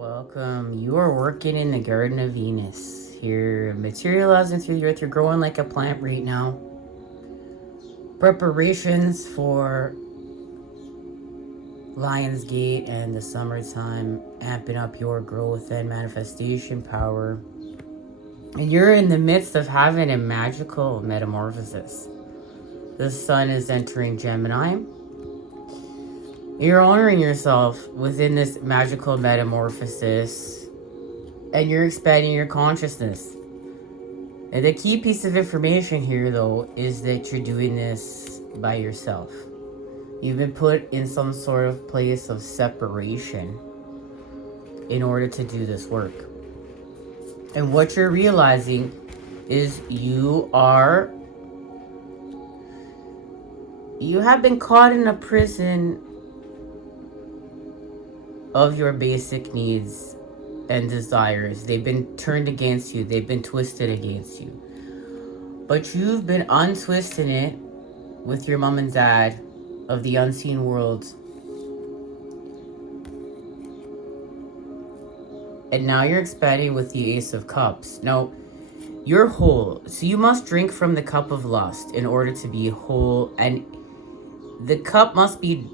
Welcome. You are working in the Garden of Venus. You're materializing through the earth. You're growing like a plant right now. Preparations for Lionsgate and the summertime, amping up your growth and manifestation power. And you're in the midst of having a magical metamorphosis. The sun is entering Gemini. You're honoring yourself within this magical metamorphosis, and you're expanding your consciousness. And the key piece of information here, though, is that you're doing this by yourself. You've been put in some sort of place of separation in order to do this work. And what you're realizing is you have been caught in a prison of your basic needs and desires. They've been turned against you. They've been twisted against you. But you've been untwisting it with your mom and dad of the unseen world. And now you're expanding with the Ace of Cups. Now, you're whole. So you must drink from the cup of lust in order to be whole. And the cup must be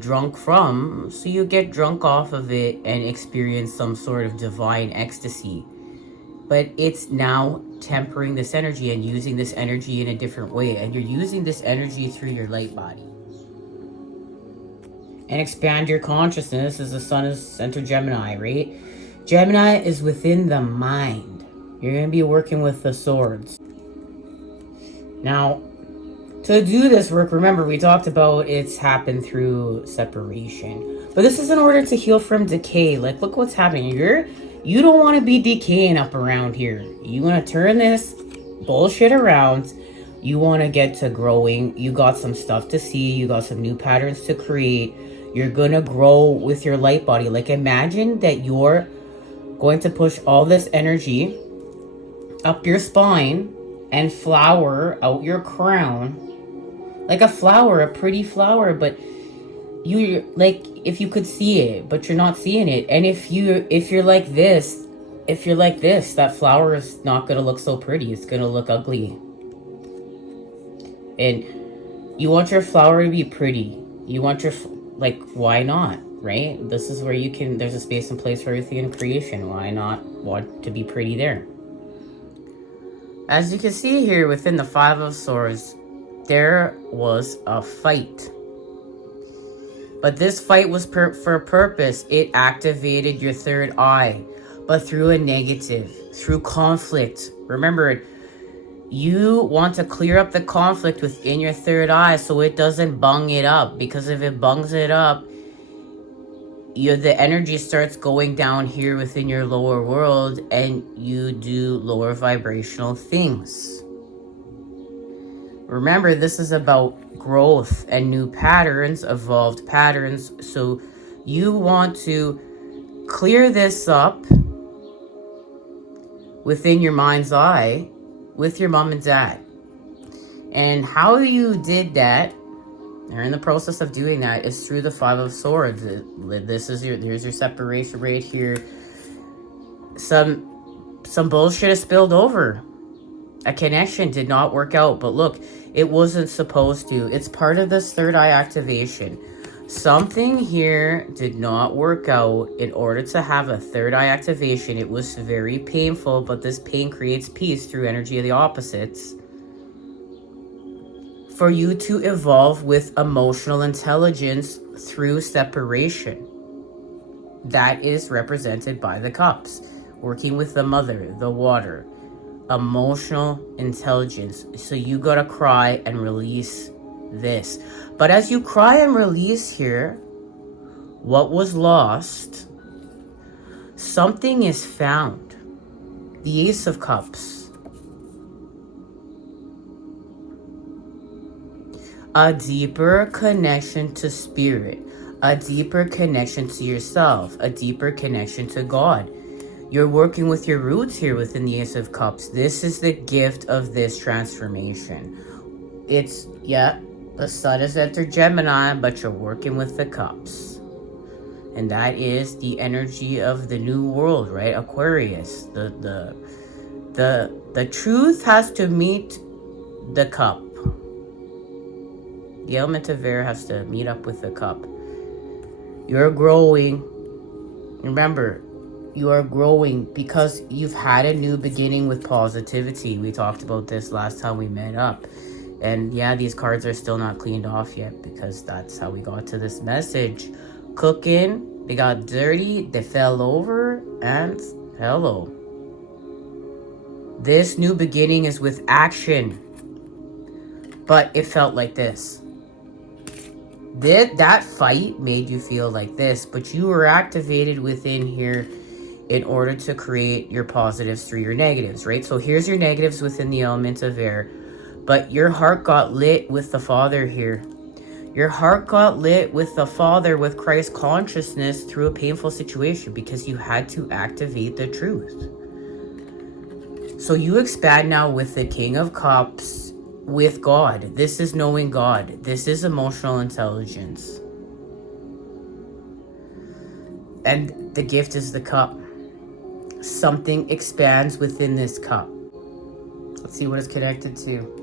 drunk from, so you get drunk off of it and experience some sort of divine ecstasy. But it's now tempering this energy and using this energy in a different way. And you're using this energy through your light body. And expand your consciousness as the sun is entered Gemini, right? Gemini is within the mind. You're going to be working with the swords. Now, to do this work, remember, we talked about it's happened through separation. But this is in order to heal from decay. Like, look what's happening. You don't want to be decaying up around here. You want to turn this bullshit around. You want to get to growing. You got some stuff to see. You got some new patterns to create. You're going to grow with your light body. Like, imagine that you're going to push all this energy up your spine and flower out your crown. Like a flower, a pretty flower, but you, like, if you could see it, but you're not seeing it. And if you're like this, that flower is not going to look so pretty. It's going to look ugly. And you want your flower to be pretty. You want your, like, why not, right? This is where you can, there's a space and place for everything in creation. Why not want to be pretty there? As you can see here within the Five of Swords, there was a fight. But this fight was for a purpose. It activated your third eye, but through a negative, through conflict. Remember, you want to clear up the conflict within your third eye so it doesn't bung it up. Because if it bungs it up, the energy starts going down here within your lower world and you do lower vibrational things. Remember, this is about growth and new patterns, evolved patterns. So you want to clear this up within your mind's eye with your mom and dad. And how you did that, or in the process of doing that, is through the Five of Swords. There's your separation right here. Some bullshit is spilled over. A connection did not work out, but look, it wasn't supposed to. It's part of this third eye activation. Something here did not work out. In order to have a third eye activation, it was very painful, but this pain creates peace through energy of the opposites. For you to evolve with emotional intelligence through separation. That is represented by the cups. Working with the mother, the water. Emotional intelligence. So you gotta cry and release this. But as you cry and release here, what was lost, something is found. The Ace of Cups. A deeper connection to spirit. A deeper connection to yourself. A deeper connection to God. You're working with your roots here within the Ace of Cups. This is the gift of this transformation. It's, yeah, the sun has entered Gemini, but you're working with the cups. And that is the energy of the new world, right? Aquarius. The truth has to meet the cup. The element of air has to meet up with the cup. You're growing. Remember, you are growing because you've had a new beginning with positivity. We talked about this last time we met up. And yeah, these cards are still not cleaned off yet because that's how we got to this message. Cooking, they got dirty, they fell over, and hello. This new beginning is with action. But it felt like this. That fight made you feel like this, but you were activated within here in order to create your positives through your negatives, right? So here's your negatives within the element of air, but your heart got lit with the Father here. Your heart got lit with the Father, with Christ consciousness through a painful situation because you had to activate the truth. So you expand now with the King of Cups, with God. This is knowing God. This is emotional intelligence. And the gift is the cup. Something expands within this cup. Let's see what it's connected to.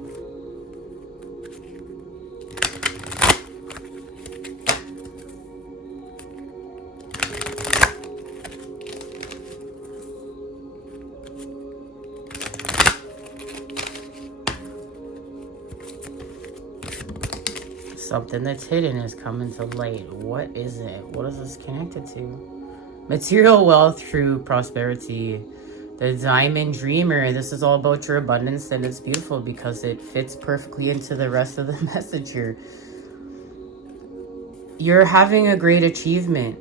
Something that's hidden is coming to light. What is it? What is this connected to? Material wealth through prosperity. The Diamond Dreamer. This is all about your abundance, and it's beautiful because it fits perfectly into the rest of the message here. You're having a great achievement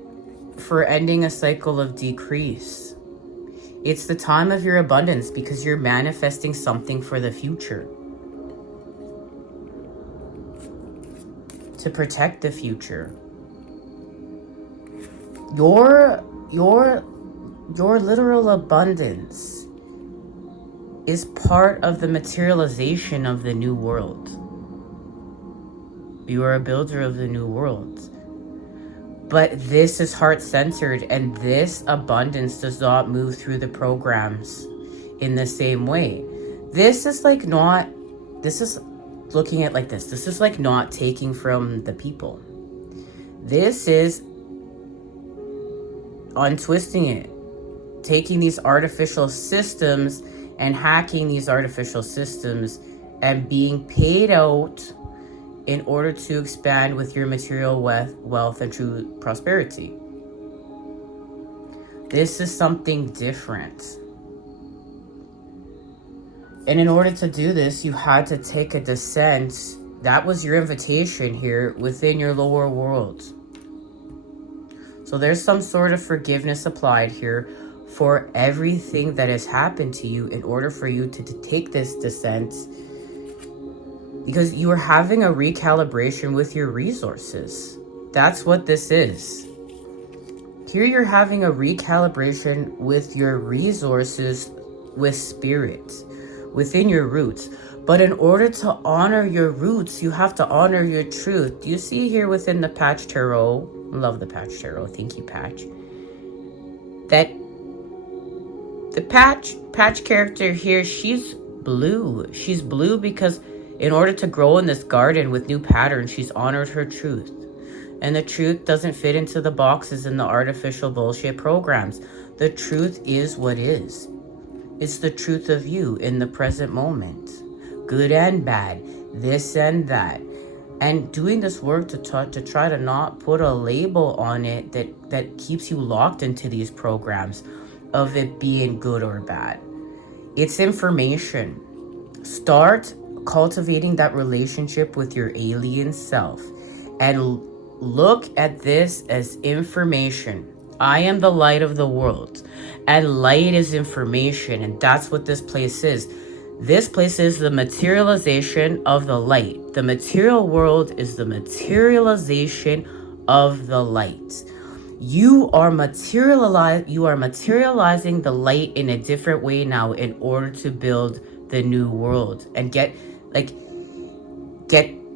for ending a cycle of decrease. It's the time of your abundance because you're manifesting something for the future. To protect the future. Your literal abundance is part of the materialization of the new world. You are a builder of the new world. But this is heart-centered, and this abundance does not move through the programs in the same way. This is like not, this is looking at like this. This is like not taking from the people. This is untwisting it. Taking these artificial systems and hacking these artificial systems and being paid out in order to expand with your material wealth and true prosperity. This is something different. And in order to do this, you had to take a descent. That was your invitation here within your lower world. So there's some sort of forgiveness applied here for everything that has happened to you in order for you to take this descent. Because you are having a recalibration with your resources. That's what this is. Here you're having a recalibration with your resources, with spirit, within your roots. But in order to honor your roots, you have to honor your truth. Do you see here within the Patch Tarot? I love the Patch Tarot. Thank you, Patch. That the Patch character here, she's blue. She's blue because in order to grow in this garden with new patterns, she's honored her truth. And the truth doesn't fit into the boxes in the artificial bullshit programs. The truth is what is. It's the truth of you in the present moment. Good and bad. This and that. And doing this work to try to not put a label on it that keeps you locked into these programs of it being good or bad. It's information. Start cultivating that relationship with your alien self and look at this as information. I am the light of the world, and light is information, and that's what this place is. This place is the materialization of the light. The material world is the materialization of the light. You are materializing the light in a different way now in order to build the new world and get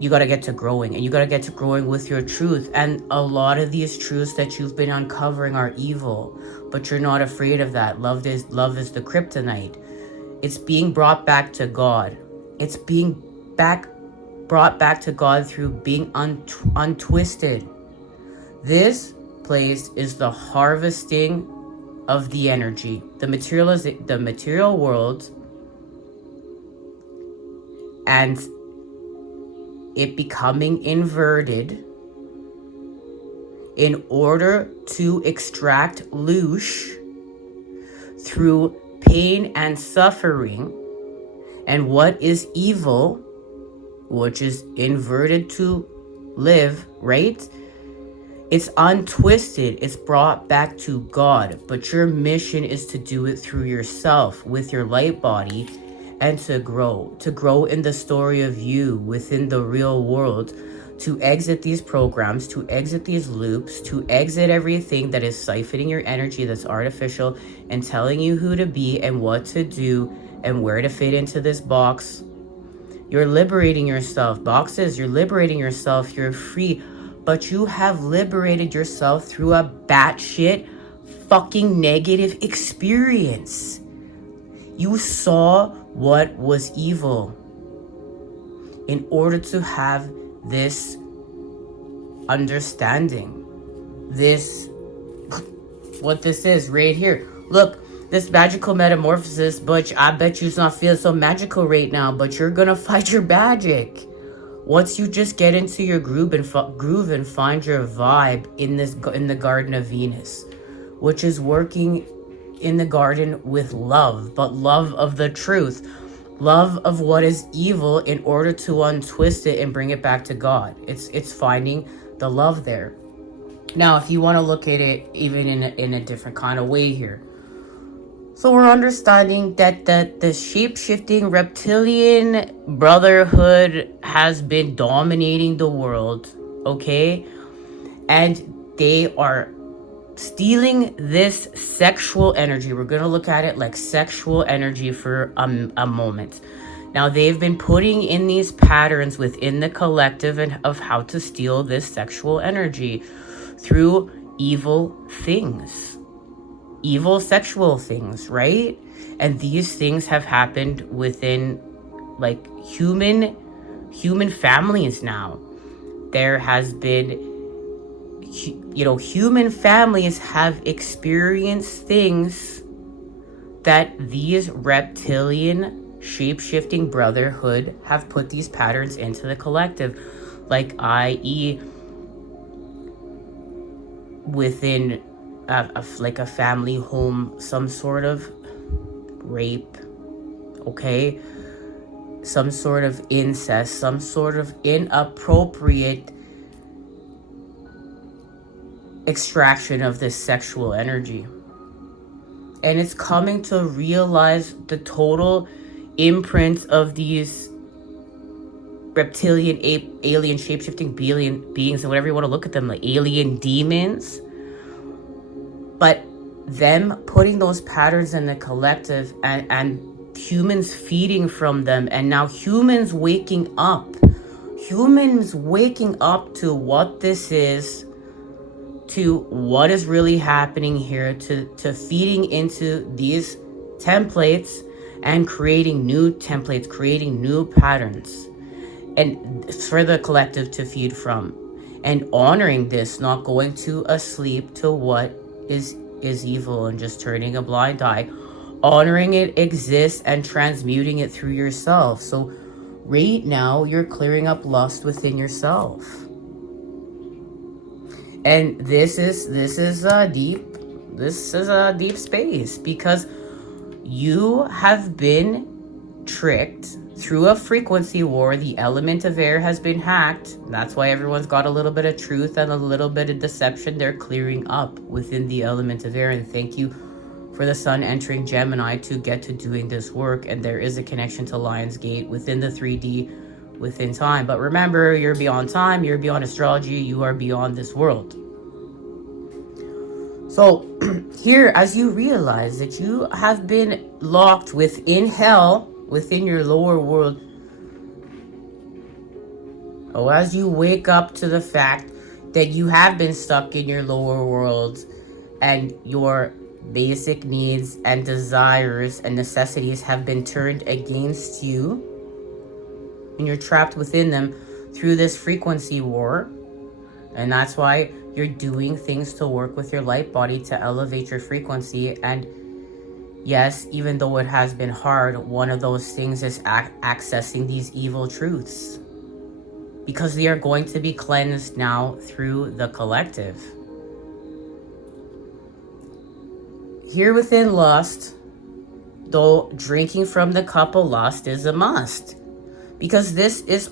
you got to get to growing, and you got to get to growing with your truth. And a lot of these truths that you've been uncovering are evil, but you're not afraid of that. Love is the kryptonite. It's being brought back to God. It's being brought back to God through being untwisted. This place is the harvesting of the energy. The material world, and it becoming inverted in order to extract loosh through pain and suffering. And what is evil, which is inverted to live, right? It's untwisted. It's brought back to God. But your mission is to do it through yourself with your light body, and to grow in the story of you within the real world, to exit these programs, to exit these loops, to exit everything that is siphoning your energy, that's artificial, and telling you who to be and what to do and where to fit into this box. You're liberating yourself. Boxes, you're liberating yourself. You're free. But you have liberated yourself through a batshit fucking negative experience. You saw what was evil in order to have this understanding. This, what this is right here. Look, this magical metamorphosis, Butch, I bet you's not feeling so magical right now, but you're gonna find your magic. Once you just get into your groove and find your vibe in the Garden of Venus, which is working in the garden with love, but love of the truth, love of what is evil, in order to untwist it and bring it back to God. It's finding the love there. Now, if you want to look at it even in a different kind of way here, so we're understanding that the shape-shifting reptilian brotherhood has been dominating the world, okay? And they are stealing this sexual energy. We're going to look at it like sexual energy for a moment. Now, they've been putting in these patterns within the collective and of how to steal this sexual energy through evil things. Evil sexual things, right? And these things have happened within like human families now. There has been, human families have experienced things that these reptilian shape-shifting brotherhood have put these patterns into the collective, like i.e. within like a family home, some sort of rape, okay, some sort of incest, some sort of inappropriate extraction of this sexual energy. And it's coming to realize the total imprint of these reptilian, alien, shape-shifting beings, and whatever you want to look at them, like alien demons. But them putting those patterns in the collective, and humans feeding from them, and now humans waking up to what this is, to what is really happening here, to feeding into these templates and creating new templates, creating new patterns, and for the collective to feed from, and honoring this, not going to asleep to what is evil and just turning a blind eye, honoring it exists and transmuting it through yourself. So right now you're clearing up lust within yourself. And this is a deep space, because you have been tricked through a frequency war. The element of air has been hacked. That's why everyone's got a little bit of truth and a little bit of deception. They're clearing up within the element of air. And thank you for the sun entering Gemini to get to doing this work. And there is a connection to Lionsgate within the 3D, within time. But remember, you're beyond time, you're beyond astrology, you are beyond this world. So here, as you realize that you have been locked within hell, within your lower world, Oh, as you wake up to the fact that you have been stuck in your lower world and your basic needs and desires and necessities have been turned against you, and you're trapped within them through this frequency war. And that's why you're doing things to work with your light body to elevate your frequency. And yes, even though it has been hard, one of those things is accessing these evil truths, because they are going to be cleansed now through the collective. Here within lust, though, drinking from the cup of lust is a must. Because this is,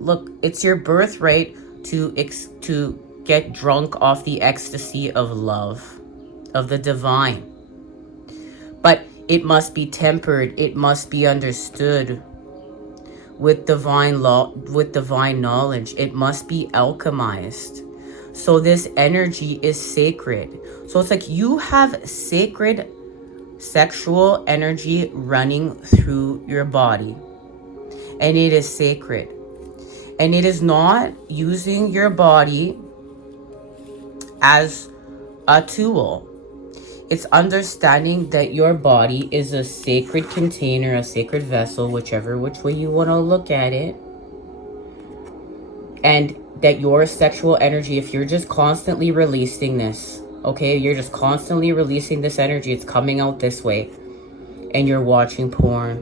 look, it's your birthright to get drunk off the ecstasy of love, of the divine. But it must be tempered, it must be understood with divine law, with divine knowledge. It must be alchemized. So this energy is sacred. So it's like you have sacred sexual energy running through your body. And it is sacred. And it is not using your body as a tool. It's understanding that your body is a sacred container, a sacred vessel, which way you want to look at it. And that your sexual energy, if you're just constantly releasing this, okay, you're just constantly releasing this energy, it's coming out this way, and you're watching porn,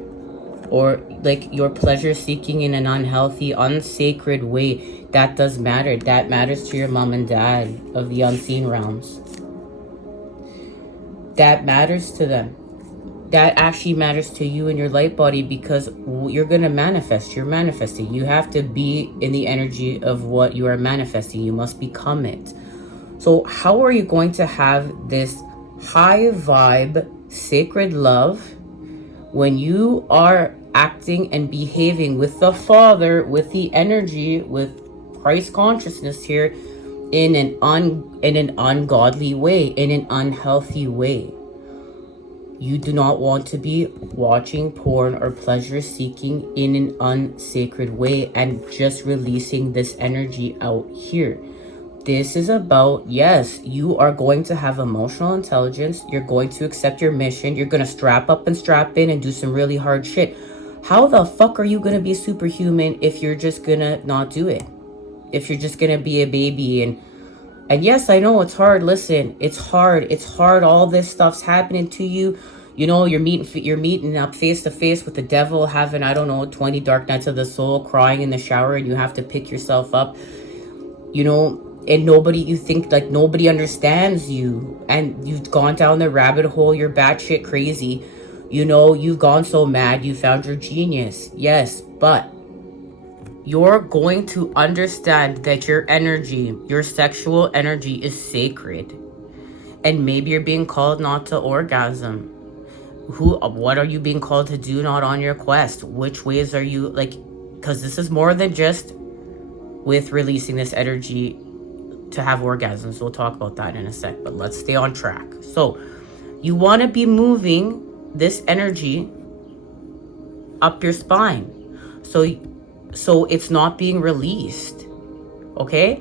or like you're pleasure seeking in an unhealthy, unsacred way, that does matter. That matters to your mom and dad of the unseen realms. That matters to them. That actually matters to you and your light body, because you're going to manifest. You're manifesting. You have to be in the energy of what you are manifesting. You must become it. So how are you going to have this high vibe, sacred love when you are acting and behaving with the Father, with the energy, with Christ consciousness here, in an ungodly way, in an unhealthy way? You do not want to be watching porn or pleasure seeking in an unsacred way and just releasing this energy out here. This is about, yes, you are going to have emotional intelligence. You're going to accept your mission. You're going to strap up and strap in and do some really hard shit. How the fuck are you going to be superhuman if you're just going to not do it? If you're just going to be a baby and yes, I know it's hard. Listen, it's hard. It's hard. All this stuff's happening to you. You know, you're meeting up face to face with the devil, having, 20 dark nights of the soul, crying in the shower, and you have to pick yourself up. You know, and nobody understands you, and you've gone down the rabbit hole. You're batshit crazy. You know, you've gone so mad. You found your genius. Yes, but you're going to understand that your energy, your sexual energy, is sacred. And maybe you're being called not to orgasm. What are you being called to do not on your quest? Which ways are you, because this is more than just with releasing this energy to have orgasms. We'll talk about that in a sec, but let's stay on track. So you want to be moving this energy up your spine. So it's not being released, okay?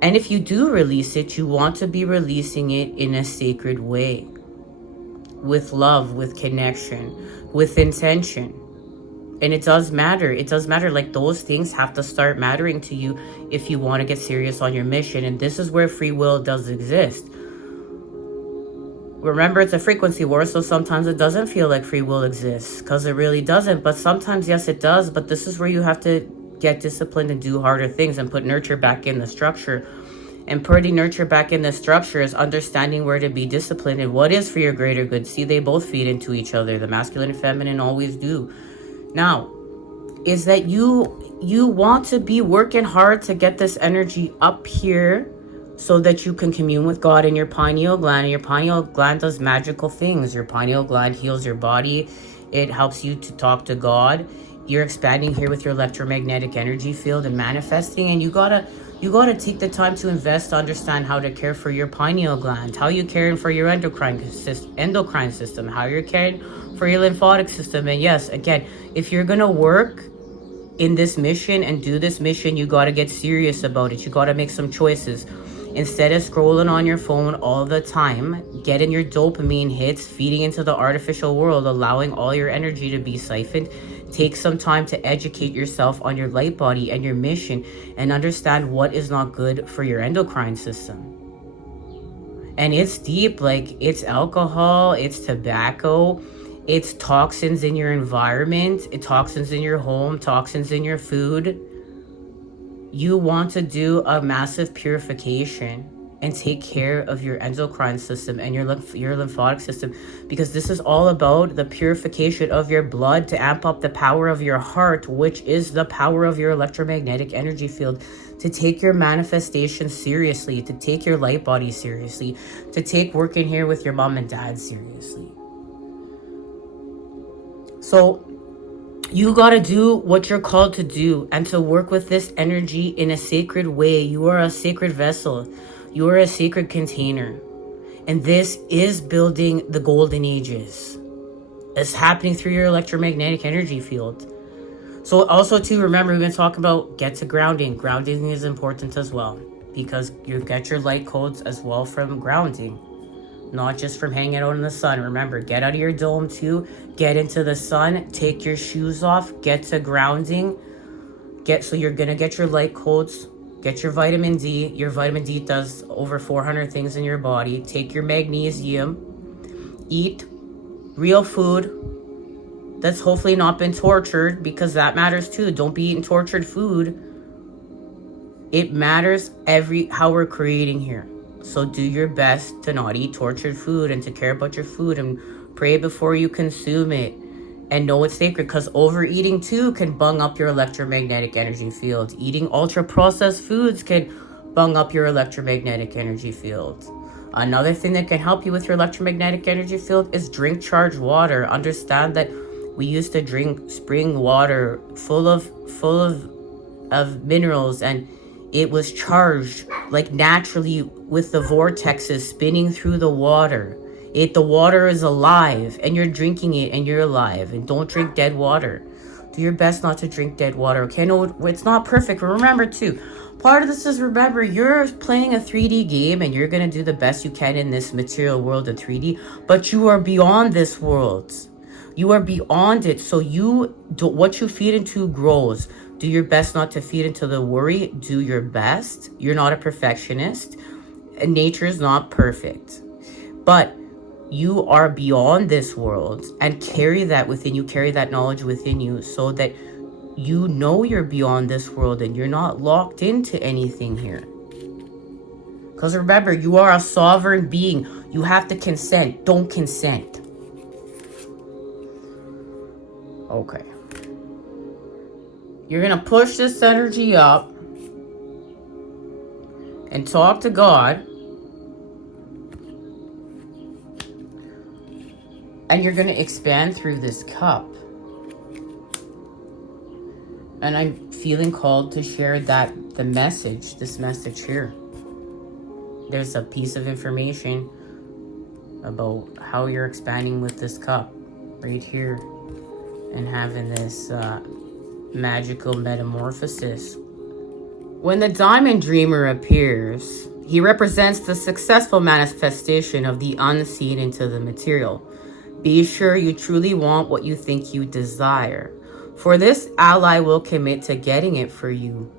And if you do release it, you want to be releasing it in a sacred way, with love, with connection, with intention. And it does matter. It does matter. Like, those things have to start mattering to you if you want to get serious on your mission. And this is where free will does exist. Remember, it's a frequency war, so sometimes it doesn't feel like free will exists, because it really doesn't. But sometimes, yes, it does. But this is where you have to get disciplined and do harder things and put nurture back in the structure. And putting nurture back in the structure is understanding where to be disciplined and what is for your greater good. See, they both feed into each other. The masculine and feminine always do. Now, is that you want to be working hard to get this energy up here, so that you can commune with God in your pineal gland. And your pineal gland does magical things. Your pineal gland heals your body. It helps you to talk to God. You're expanding here with your electromagnetic energy field and manifesting. And you gotta take the time to invest to understand how to care for your pineal gland, how you're caring for your endocrine system, how you're caring for your lymphatic system. And yes, again, if you're gonna work in this mission and do this mission, you got to get serious about it. You got to make some choices. Instead of scrolling on your phone all the time, getting your dopamine hits, feeding into the artificial world, allowing all your energy to be siphoned, take some time to educate yourself on your light body and your mission and understand what is not good for your endocrine system. And it's deep, like it's alcohol, it's tobacco, it's toxins in your environment, it's toxins in your home, toxins in your food. You want to do a massive purification and take care of your endocrine system and your lymphatic system, because this is all about the purification of your blood to amp up the power of your heart, which is the power of your electromagnetic energy field, to take your manifestation seriously, to take your light body seriously, to take working here with your mom and dad seriously. So you got to do what you're called to do and to work with this energy in a sacred way. You are a sacred vessel. You are a sacred container. And this is building the golden ages. It's happening through your electromagnetic energy field. So also to remember, we've been talking about get to grounding. Grounding is important as well, because you get your light codes as well from grounding, not just from hanging out in the sun. Remember, get out of your dome too, get into the sun, take your shoes off, get to grounding. So you're gonna get your light codes, get your vitamin D. Your vitamin D does over 400 things in your body. Take your magnesium, eat real food that's hopefully not been tortured, because that matters too. Don't be eating tortured food. It matters how we're creating here. So do your best to not eat tortured food and to care about your food and pray before you consume it and know it's sacred, because overeating too can bung up your electromagnetic energy field. Eating ultra processed foods can bung up your electromagnetic energy field. Another thing that can help you with your electromagnetic energy field is drink charged water. Understand that we used to drink spring water full of minerals, and it was charged like naturally with the vortexes spinning through the water. The water is alive, and you're drinking it and you're alive. And don't drink dead water. Do your best not to drink dead water. Okay, no, it's not perfect. But remember too, part of this is, remember, you're playing a 3D game and you're going to do the best you can in this material world of 3D, but you are beyond this world. You are beyond it. So what you feed into grows. Do your best not to feed into the worry. Do your best. You're not a perfectionist. And nature is not perfect. But you are beyond this world, and carry that within you. Carry that knowledge within you so that you know you're beyond this world and you're not locked into anything here. Because remember, you are a sovereign being. You have to consent. Don't consent. Okay. You're going to push this energy up and talk to God. And you're going to expand through this cup. And I'm feeling called to share this message here. There's a piece of information about how you're expanding with this cup right here and having this magical metamorphosis. When the Diamond Dreamer appears, he represents the successful manifestation of the unseen into the material. Be sure you truly want what you think you desire, for this ally will commit to getting it for you.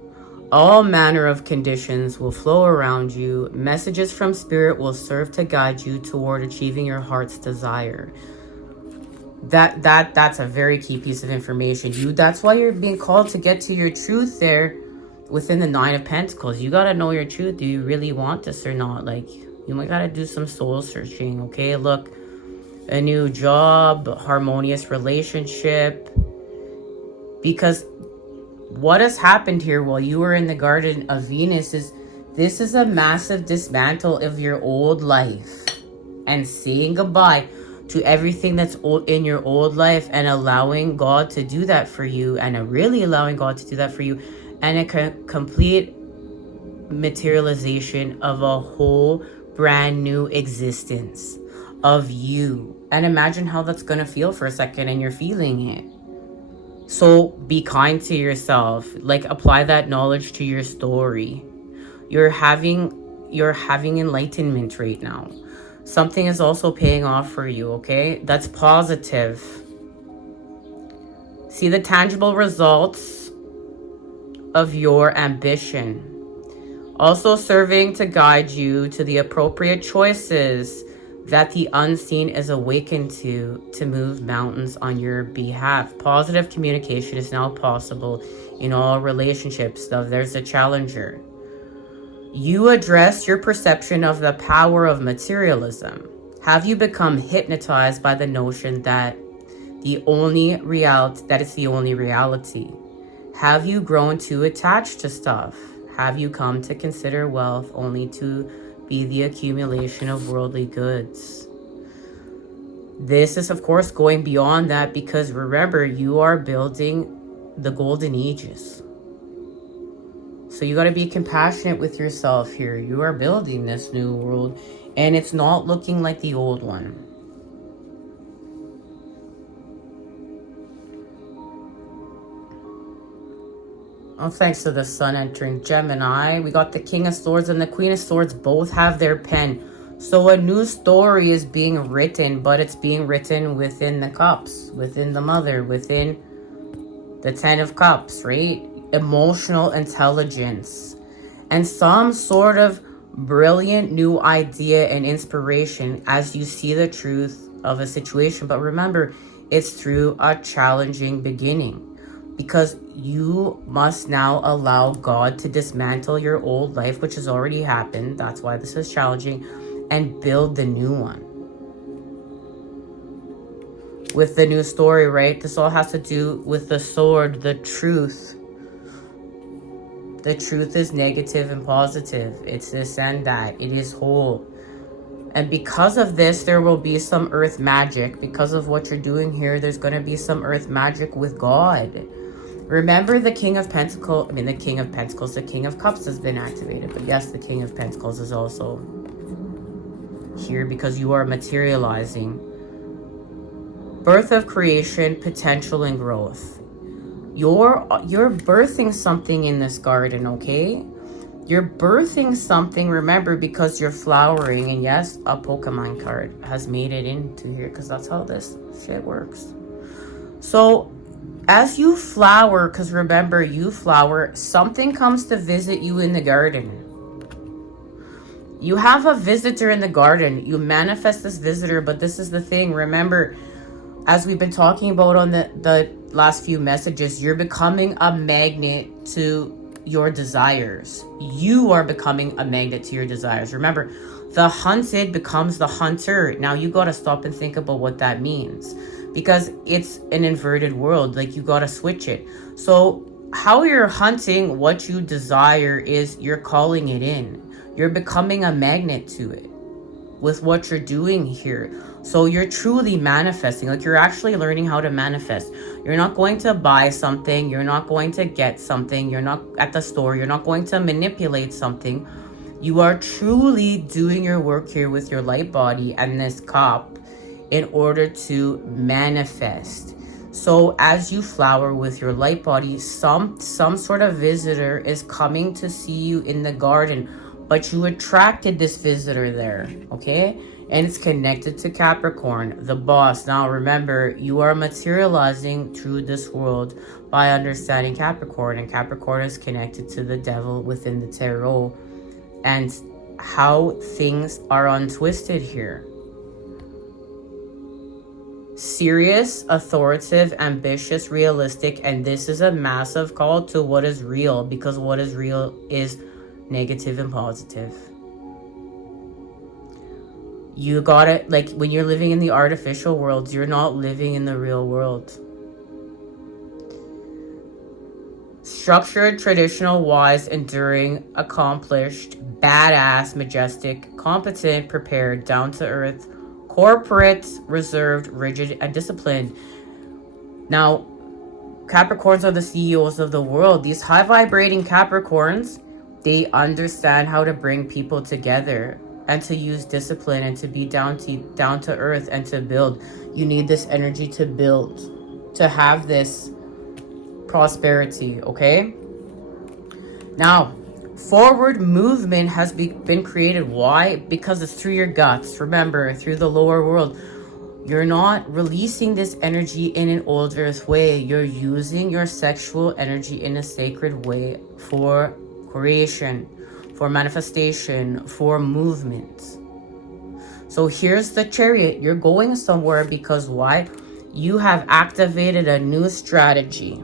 All manner of conditions will flow around you. Messages from spirit will serve to guide you toward achieving your heart's desire. That's a very key piece of information. That's why you're being called to get to your truth there within the Nine of Pentacles. You got to know your truth. Do you really want this or not? Like, you might got to do some soul searching, okay? Look, a new job, harmonious relationship. Because what has happened here while you were in the Garden of Venus is this is a massive dismantle of your old life and saying goodbye to everything that's in your old life and allowing God to do that for you, and really allowing God to do that for you, and a complete materialization of a whole brand new existence of you. And imagine how that's going to feel for a second, and you're feeling it. So be kind to yourself. Like, apply that knowledge to your story. You're having enlightenment right now. Something is also paying off for you, okay? That's positive. See the tangible results of your ambition. Also serving to guide you to the appropriate choices that the unseen is awakened to move mountains on your behalf. Positive communication is now possible in all relationships. Though there's a challenger. You address your perception of the power of materialism. Have you become hypnotized by the notion that it's the only reality? Have you grown too attached to stuff? Have you come to consider wealth only to be the accumulation of worldly goods? This is, of course, going beyond that, because remember, you are building the golden ages. So you got to be compassionate with yourself here. You are building this new world, and it's not looking like the old one. Oh, thanks to the sun entering Gemini. We got the King of Swords and the Queen of Swords both have their pen. So a new story is being written, but it's being written within the cups, within the mother, within the 10 of Cups, right? Emotional intelligence and some sort of brilliant new idea and inspiration as you see the truth of a situation. But remember, it's through a challenging beginning, because you must now allow God to dismantle your old life, which has already happened. That's why this is challenging, and build the new one with the new story, right? This all has to do with the sword, the truth. The truth is negative and positive. It's this and that. It is whole. And because of this, there will be some earth magic. Because of what you're doing here, there's going to be some earth magic with God. Remember, the King of Pentacles, the King of Cups has been activated. But yes, the King of Pentacles is also here because you are materializing. Birth of creation, potential and growth. You're birthing something in this garden, okay? You're birthing something, remember, because you're flowering. And yes, a Pokemon card has made it into here because that's how this shit works. So as you flower, because remember, you flower, something comes to visit you in the garden. You have a visitor in the garden. You manifest this visitor, but this is the thing. Remember, as we've been talking about on the last few messages, you're becoming a magnet to your desires. You are becoming a magnet to your desires. Remember, the hunted becomes the hunter. Now you got to stop and think about what that means, because it's an inverted world. Like, you got to switch it. So how you're hunting what you desire is you're calling it in. You're becoming a magnet to it with what you're doing here. So you're truly manifesting. Like, you're actually learning how to manifest. You're not going to buy something. You're not going to get something. You're not at the store. You're not going to manipulate something. You are truly doing your work here with your light body and this cup in order to manifest. So as you flower with your light body, some sort of visitor is coming to see you in the garden, but you attracted this visitor there, okay? And it's connected to Capricorn, the boss. Now remember, you are materializing through this world by understanding Capricorn, and Capricorn is connected to the devil within the tarot and how things are untwisted here. Serious, authoritative, ambitious, realistic, and this is a massive call to what is real, because what is real is negative and positive. You gotta, like, when you're living in the artificial world, you're not living in the real world. Structured, traditional, wise, enduring, accomplished, badass, majestic, competent, prepared, down to earth, corporate, reserved, rigid, and disciplined. Now, Capricorns are the CEOs of the world. These high vibrating Capricorns, they understand how to bring people together and to use discipline and to be down to earth and to build. You need this energy to build, to have this prosperity, okay? Now, forward movement has been created. Why? Because it's through your guts. Remember, through the lower world. You're not releasing this energy in an old earth way. You're using your sexual energy in a sacred way for creation, for manifestation, for movement. So here's the Chariot. You're going somewhere because why? You have activated a new strategy.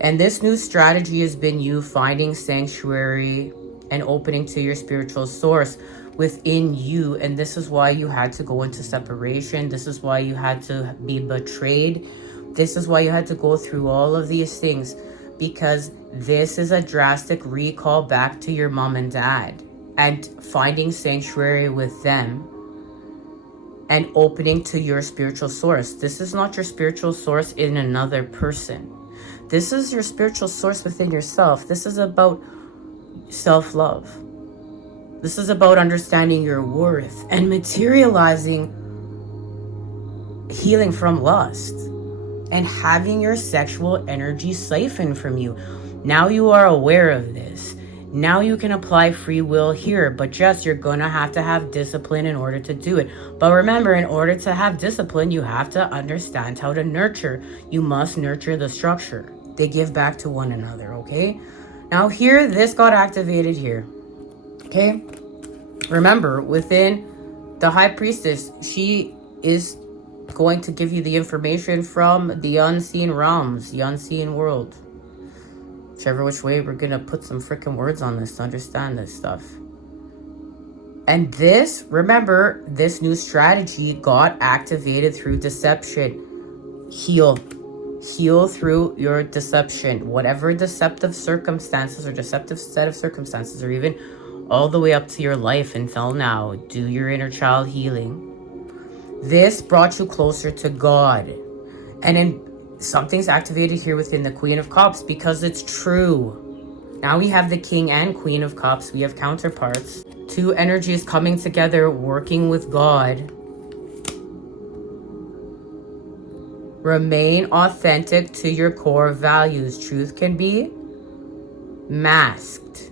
And this new strategy has been you finding sanctuary and opening to your spiritual source within you. And this is why you had to go into separation. This is why you had to be betrayed. This is why you had to go through all of these things, because this is a drastic recall back to your mom and dad and finding sanctuary with them and opening to your spiritual source. This is not your spiritual source in another person. This is your spiritual source within yourself. This is about self-love. This is about understanding your worth and materializing healing from lust and having your sexual energy siphoned from you. Now you are aware of this. Now you can apply free will here, but yes, you're going to have discipline in order to do it. But remember, in order to have discipline, you have to understand how to nurture. You must nurture the structure. They give back to one another, okay? Now here, this got activated here, okay? Remember, within the High Priestess, she is going to give you the information from the unseen realms, the unseen world. Whichever which way, we're going to put some freaking words on this to understand this stuff. And this, remember, this new strategy got activated through deception. Heal through your deception. Whatever deceptive circumstances or deceptive set of circumstances, or even all the way up to your life until now, do your inner child healing. This brought you closer to God. And then something's activated here within the Queen of Cups because it's true. Now we have the King and Queen of Cups. We have counterparts. Two energies coming together, working with God. Remain authentic to your core values. Truth can be masked.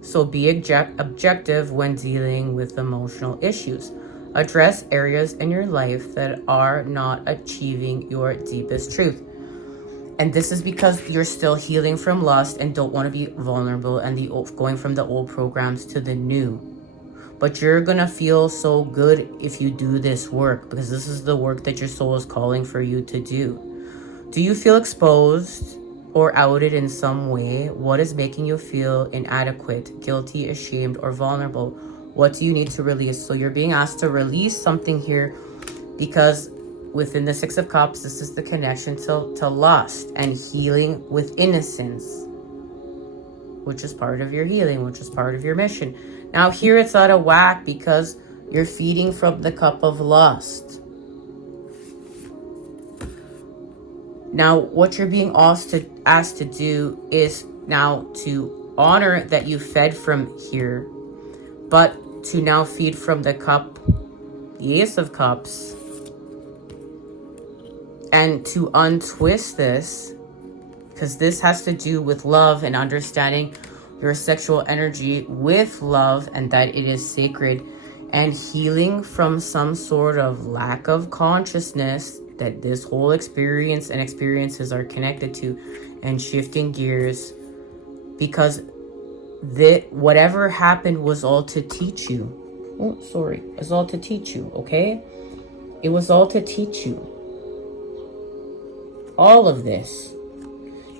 So be objective when dealing with emotional issues. Address areas in your life that are not achieving your deepest truth. And this is because you're still healing from lust and don't want to be vulnerable and going from the old programs to the new. But you're going to feel so good if you do this work, because this is the work that your soul is calling for you to do. Do you feel exposed or outed in some way? What is making you feel inadequate, guilty, ashamed, or vulnerable? What do you need to release? So you're being asked to release something here, because within the Six of Cups, this is the connection to lust and healing with innocence, which is part of your healing, which is part of your mission. Now here it's out of whack because you're feeding from the cup of lust. Now what you're being asked to do is now to honor that you fed from here, but to now feed from the cup, the Ace of Cups, and to untwist this, because this has to do with love and understanding your sexual energy with love, and that it is sacred, and healing from some sort of lack of consciousness that this whole experience and experiences are connected to, and shifting gears, because whatever happened was all to teach you. Oh, sorry. It was all to teach you, okay? It was all to teach you. All of this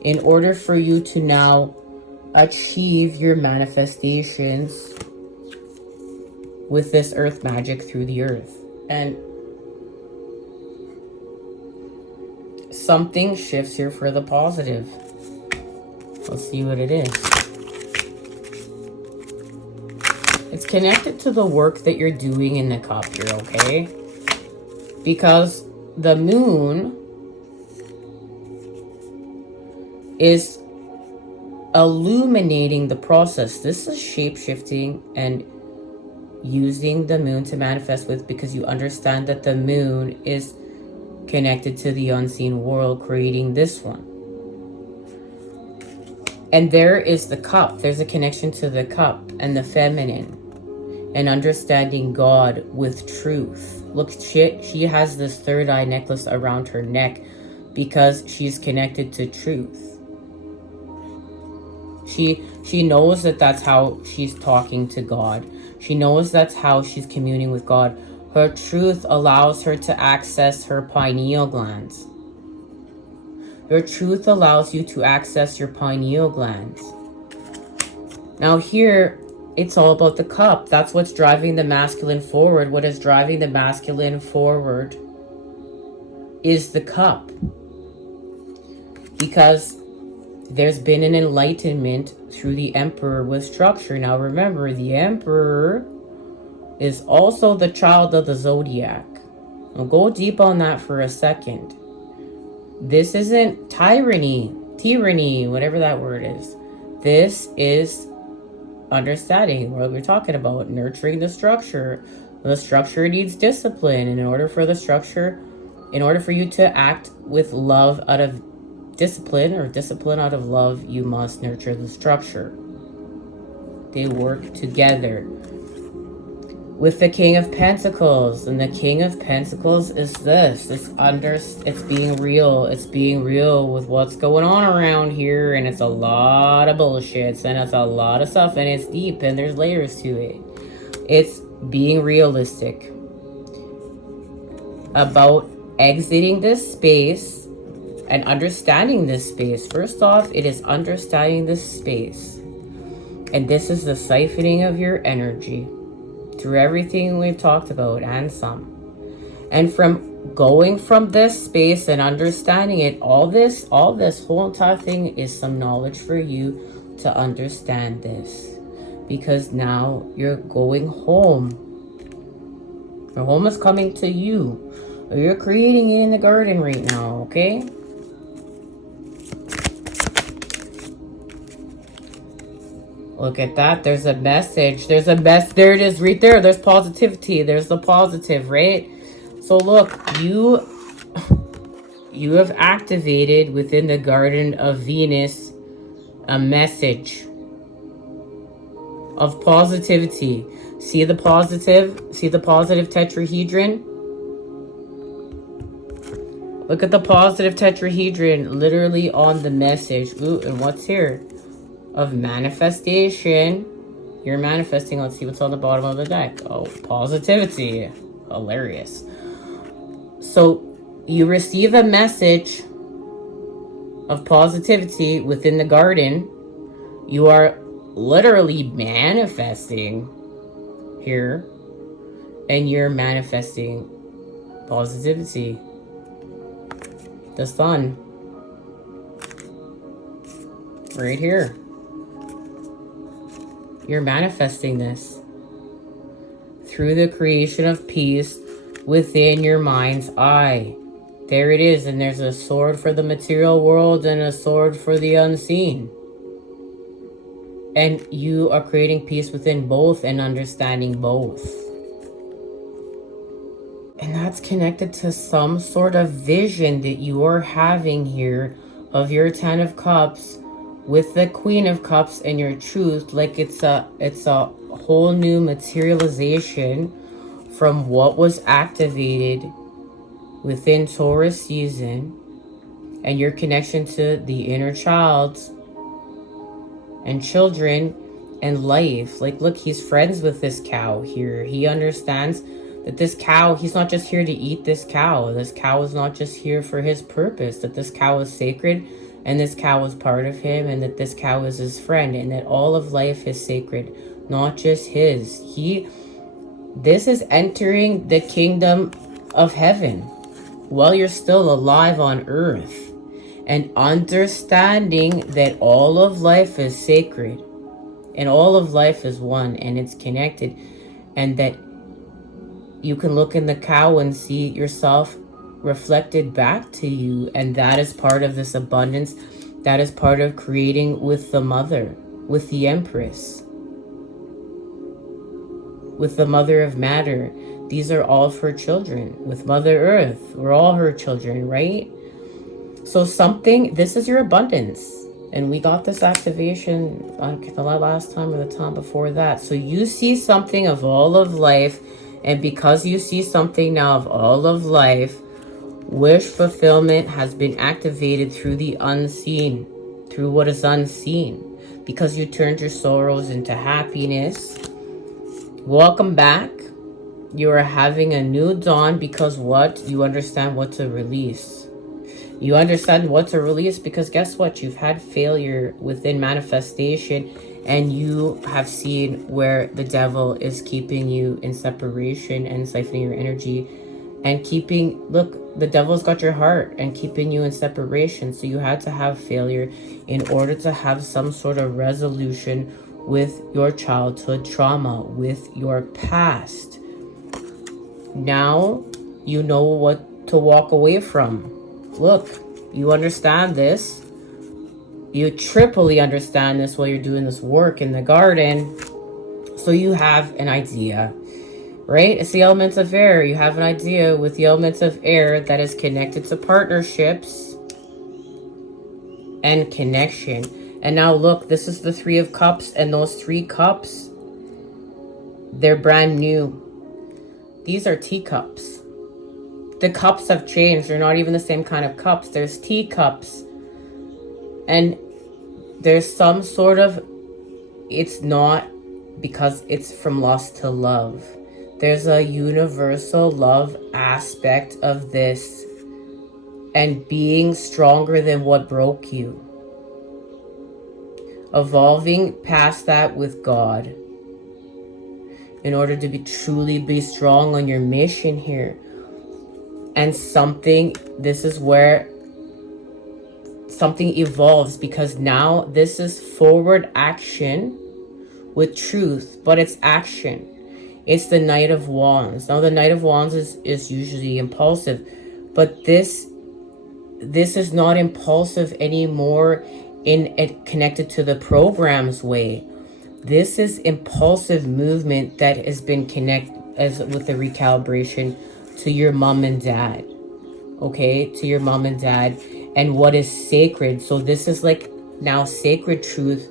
in order for you to now achieve your manifestations with this earth magic through the earth. And something shifts here for the positive. Let's see what it is. It's connected to the work that you're doing in the cup here, okay? Because the moon is illuminating the process. This is shape-shifting and using the moon to manifest with, because you understand that the moon is connected to the unseen world, creating this one. And there is the cup. There's a connection to the cup and the feminine and understanding God with truth. Look, she has this third eye necklace around her neck because she's connected to truth. She knows that that's how she's talking to God. She knows that's how she's communing with God. Her truth allows her to access her pineal glands. Your truth allows you to access your pineal glands. Now here, it's all about the cup. That's what's driving the masculine forward. What is driving the masculine forward is the cup. Because there's been an enlightenment through the Emperor with structure. Now remember, the Emperor is also the child of the zodiac. I'll go deep on that for a second. This isn't tyranny, whatever that word is. This is understanding what we're talking about, nurturing the structure. The structure needs discipline, and in order for you to act with love out of discipline, or discipline out of love, you must nurture the structure. They work together. With the King of Pentacles, and the King of Pentacles is this. It's being real. It's being real with what's going on around here, and it's a lot of bullshit, and it's a lot of stuff, and it's deep, and there's layers to it. It's being realistic about exiting this space and understanding this space. First off, it is understanding this space. And this is the siphoning of your energy through everything we've talked about and some. And from going from this space and understanding it, all this whole entire thing is some knowledge for you to understand this. Because now you're going home. Your home is coming to you. Or you're creating it in the garden right now, okay? Look at that. There's a message. There it is right there. There's positivity. There's the positive, right? So look, you have activated within the Garden of Venus a message of positivity. See the positive? See the positive tetrahedron? Look at the positive tetrahedron literally on the message. Ooh, and what's here? Of manifestation. You're manifesting. Let's see what's on the bottom of the deck. Oh, positivity. Hilarious. So you receive a message of positivity within the garden. You are literally manifesting here, and you're manifesting positivity. The sun right here. You're manifesting this through the creation of peace within your mind's eye. There it is. And there's a sword for the material world and a sword for the unseen. And you are creating peace within both and understanding both. And that's connected to some sort of vision that you are having here of your Ten of Cups with the Queen of Cups and your truth. Like it's a whole new materialization from what was activated within Taurus season and your connection to the inner child and children and life. Like, look, he's friends with this cow here. He understands that this cow, he's not just here to eat this cow. This cow is not just here for his purpose. That this cow is sacred and this cow is part of him, and that this cow is his friend, and that all of life is sacred, not just his. This is entering the kingdom of heaven while you're still alive on earth, and understanding that all of life is sacred and all of life is one and it's connected, and that you can look in the cow and see yourself reflected back to you. And that is part of this abundance. That is part of creating with the mother, with the Empress, with the Mother of Matter. These are all of her children. With Mother Earth, we're all her children, right? So this is your abundance. And we got this activation like the last time or the time before that. So you see something of all of life. And because you see something now of all of life, wish fulfillment has been activated through the unseen. Through what is unseen. Because you turned your sorrows into happiness. Welcome back. You are having a new dawn because what? You understand what to release. You understand what to release because guess what? You've had failure within manifestation and you have seen where the devil is keeping you in separation and siphoning your energy and keeping, look, the devil's got your heart and keeping you in separation. So you had to have failure in order to have some sort of resolution with your childhood trauma, with your past. Now you know what to walk away from. Look, you understand this. You triply understand this while you're doing this work in the garden. So you have an idea, right? It's the elements of air. You have an idea with the elements of air that is connected to partnerships and connection. And now look, this is the 3 of Cups, and those 3 cups, they're brand new. These are teacups. The cups have changed. They're not even the same kind of cups. There's teacups. And there's some sort of, it's not because it's from loss to love. There's a universal love aspect of this. And being stronger than what broke you. Evolving past that with God. In order to truly be strong on your mission here. And this is where something evolves, because now this is forward action with truth, but it's action. It's the Knight of Wands. Now the Knight of Wands is usually impulsive, but this is not impulsive anymore connected to the program's way. This is impulsive movement that has been connected with the recalibration to your mom and dad, okay? To your mom and dad and what is sacred. So this is like now sacred truth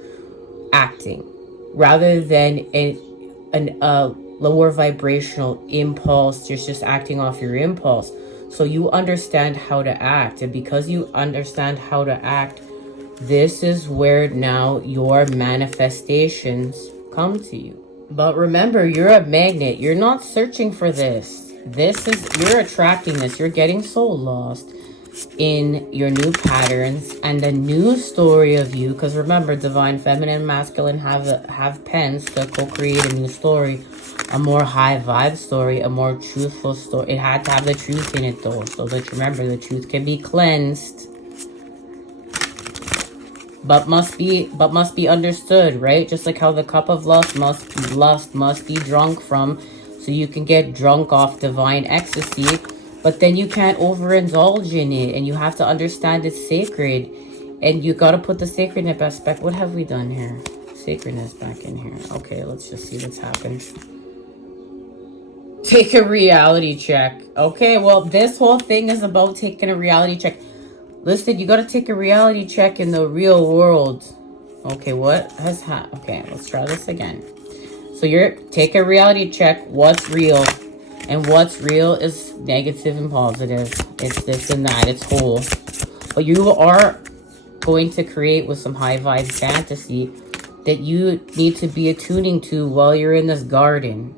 acting rather than a lower vibrational impulse. You're just acting off your impulse. So you understand how to act. And because you understand how to act, this is where now your manifestations come to you. But remember, you're a magnet. You're not searching for this. You're attracting this. You're getting so lost in your new patterns and the new story of you. Because remember, divine, feminine, masculine have pens to co-create a new story. A more high vibe story, a more truthful story. It had to have the truth in it though. So that remember, the truth can be cleansed. But must be understood, right? Just like how the cup of lust must be drunk from. So you can get drunk off divine ecstasy, but then you can't overindulge in it, and you have to understand it's sacred, and you got to put the sacredness back. What have we done here? Sacredness back in here. Okay, let's just see what's happened. Take a reality check. Okay, well, this whole thing is about taking a reality check. Listen, you got to take a reality check in the real world. Okay, what has happened? Okay, let's try this again. So take a reality check. What's real? And what's real is negative and positive. It's this and that. It's whole. But you are going to create with some high vibe fantasy that you need to be attuning to while you're in this garden.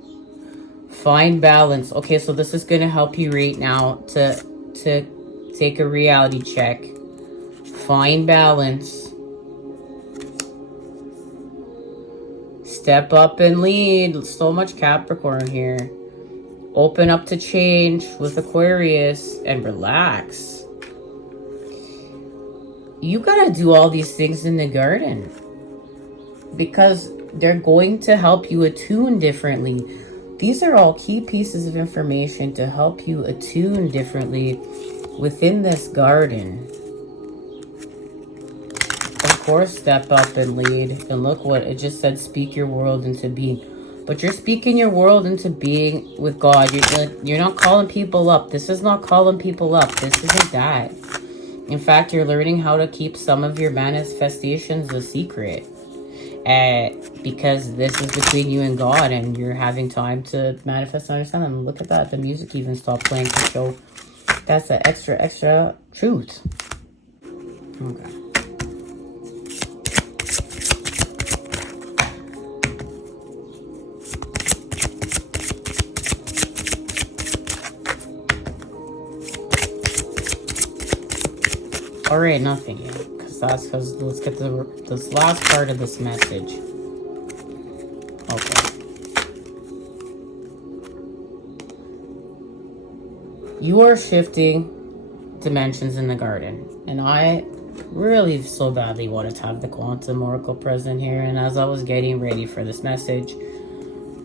Find balance. Okay, so this is going to help you right now to take a reality check. Find balance. Step up and lead. So much Capricorn here. Open up to change with Aquarius and relax. You gotta do all these things in the garden because they're going to help you attune differently. These are all key pieces of information to help you attune differently within this garden. Of course, step up and lead. And look what it just said, speak your world into being. But you're speaking your world into being with God. You're not calling people up. This is not calling people up. This isn't that. In fact, you're learning how to keep some of your manifestations a secret. Because this is between you and God, and you're having time to manifest and understand them. Look at that. The music even stopped playing to show that's the extra truth. Okay. All right, nothing yet. Because let's get this last part of this message. Okay. You are shifting dimensions in the garden. And I really so badly wanted to have the Quantum Oracle present here. And as I was getting ready for this message,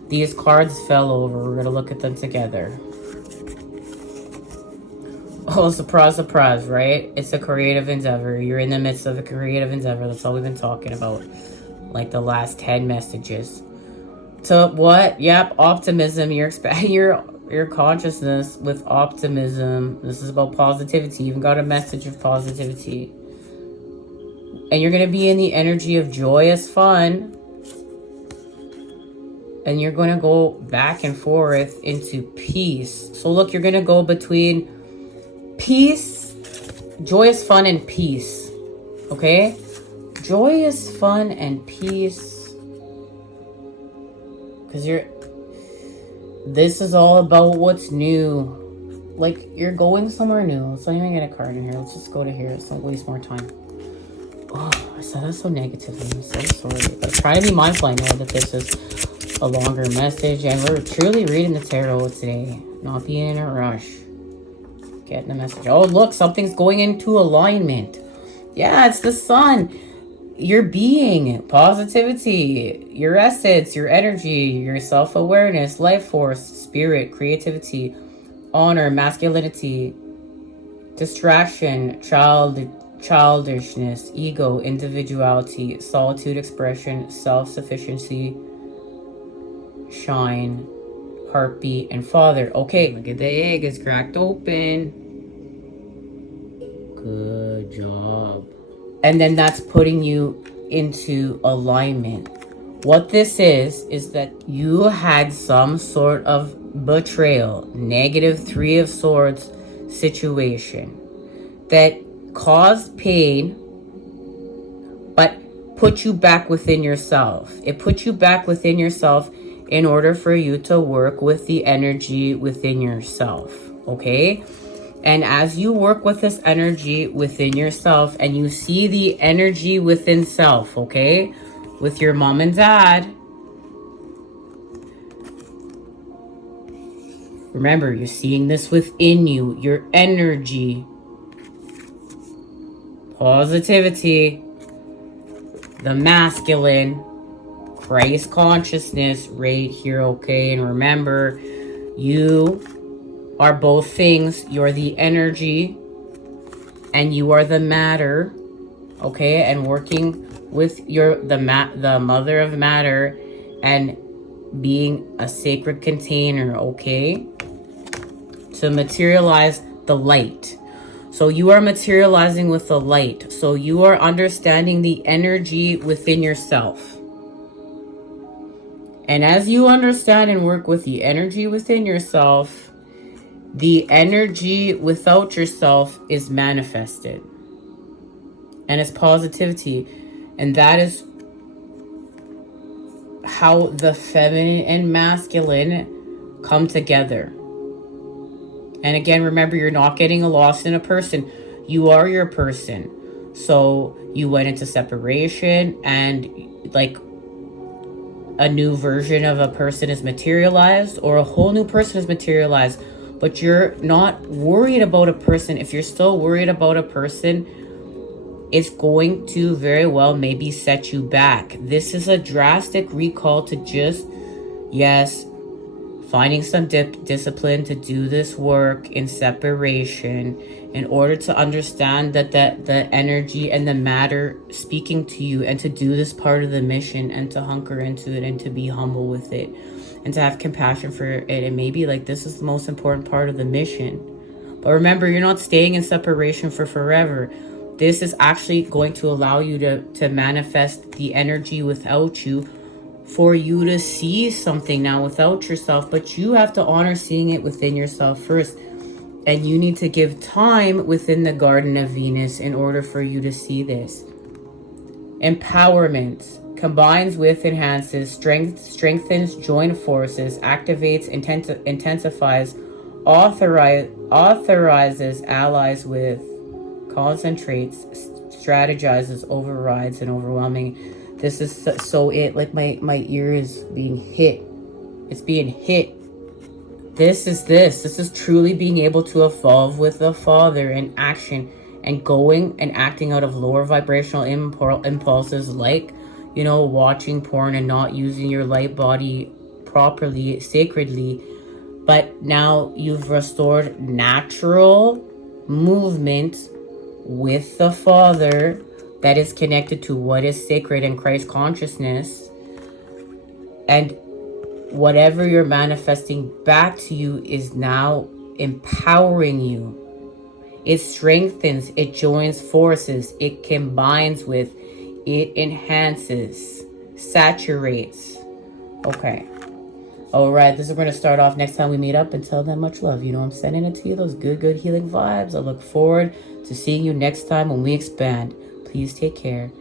these cards fell over. We're going to look at them together. Oh, surprise, surprise, right? It's a creative endeavor. You're in the midst of a creative endeavor. That's all we've been talking about. Like the last 10 messages. So what? Yep, optimism. You're expanding your consciousness with optimism. This is about positivity. You even got a message of positivity. And you're going to be in the energy of joyous fun. And you're going to go back and forth into peace. So look, you're going to go between peace, joyous fun, and peace. Okay? Joyous fun and peace. Because this is all about what's new. Like, you're going somewhere new. Let's not even get a card in here. Let's just go to here. Let's not waste more time. Oh, I said that so negatively. I'm so sorry. But try to be mindful. I know that this is a longer message. And we're truly reading the tarot today. Not being in a rush. Getting the message. Oh, look, something's going into alignment. Yeah, it's the sun. Your being, positivity, your essence, your energy, your self-awareness, life force, spirit, creativity, honor, masculinity, distraction, childishness, ego, individuality, solitude, expression, self-sufficiency, shine, heartbeat, and father. Okay, look at the egg. It's cracked open. Good job. And then that's putting you into alignment. What this is that you had some sort of betrayal, negative 3 of Swords situation that caused pain, but put you back within yourself. It put you back within yourself in order for you to work with the energy within yourself, okay? And as you work with this energy within yourself and you see the energy within self, okay? With your mom and dad. Remember, you're seeing this within you. Your energy. Positivity. The masculine. Christ consciousness right here, okay? And remember, you are both things. You're the energy and you are the matter, okay? And working with the mother of matter and being a sacred container, okay? To materialize the light. So you are materializing with the light. So you are understanding the energy within yourself. And as you understand and work with the energy within yourself, the energy without yourself is manifested. And it's positivity. And that is how the feminine and masculine come together. And again, remember, you're not getting lost in a person. You are your person. So you went into separation and like a new version of a person is materialized or a whole new person is materialized. But you're not worried about a person. If you're still worried about a person, it's going to very well maybe set you back. This is a drastic recall to just, yes, finding some discipline to do this work in separation in order to understand that the energy and the matter speaking to you and to do this part of the mission and to hunker into it and to be humble with it. And to have compassion for it. And maybe like this is the most important part of the mission. But remember, you're not staying in separation for forever. This is actually going to allow you to manifest the energy without you, for you to see something now without yourself. But you have to honor seeing it within yourself first. And you need to give time within the Garden of Venus in order for you to see this. Empowerment combines with, enhances, strengthens joint forces, activates, intensifies, authorizes, allies with, concentrates, strategizes, overrides, and overwhelming. This is so it, like my ear is being hit. It's being hit. This is truly being able to evolve with the Father in action, and going and acting out of lower vibrational impulses, like, you know, watching porn and not using your light body properly, sacredly. But now you've restored natural movement with the Father that is connected to what is sacred in Christ consciousness. And whatever you're manifesting back to you is now empowering you. It strengthens, it joins forces, it combines with, it enhances, saturates. Okay. All right, this is going to start off next time we meet up. Until then, much love. You know, I'm sending it to you, those good healing vibes. I look forward to seeing you next time when we expand. Please take care,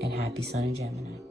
and happy Sun in Gemini.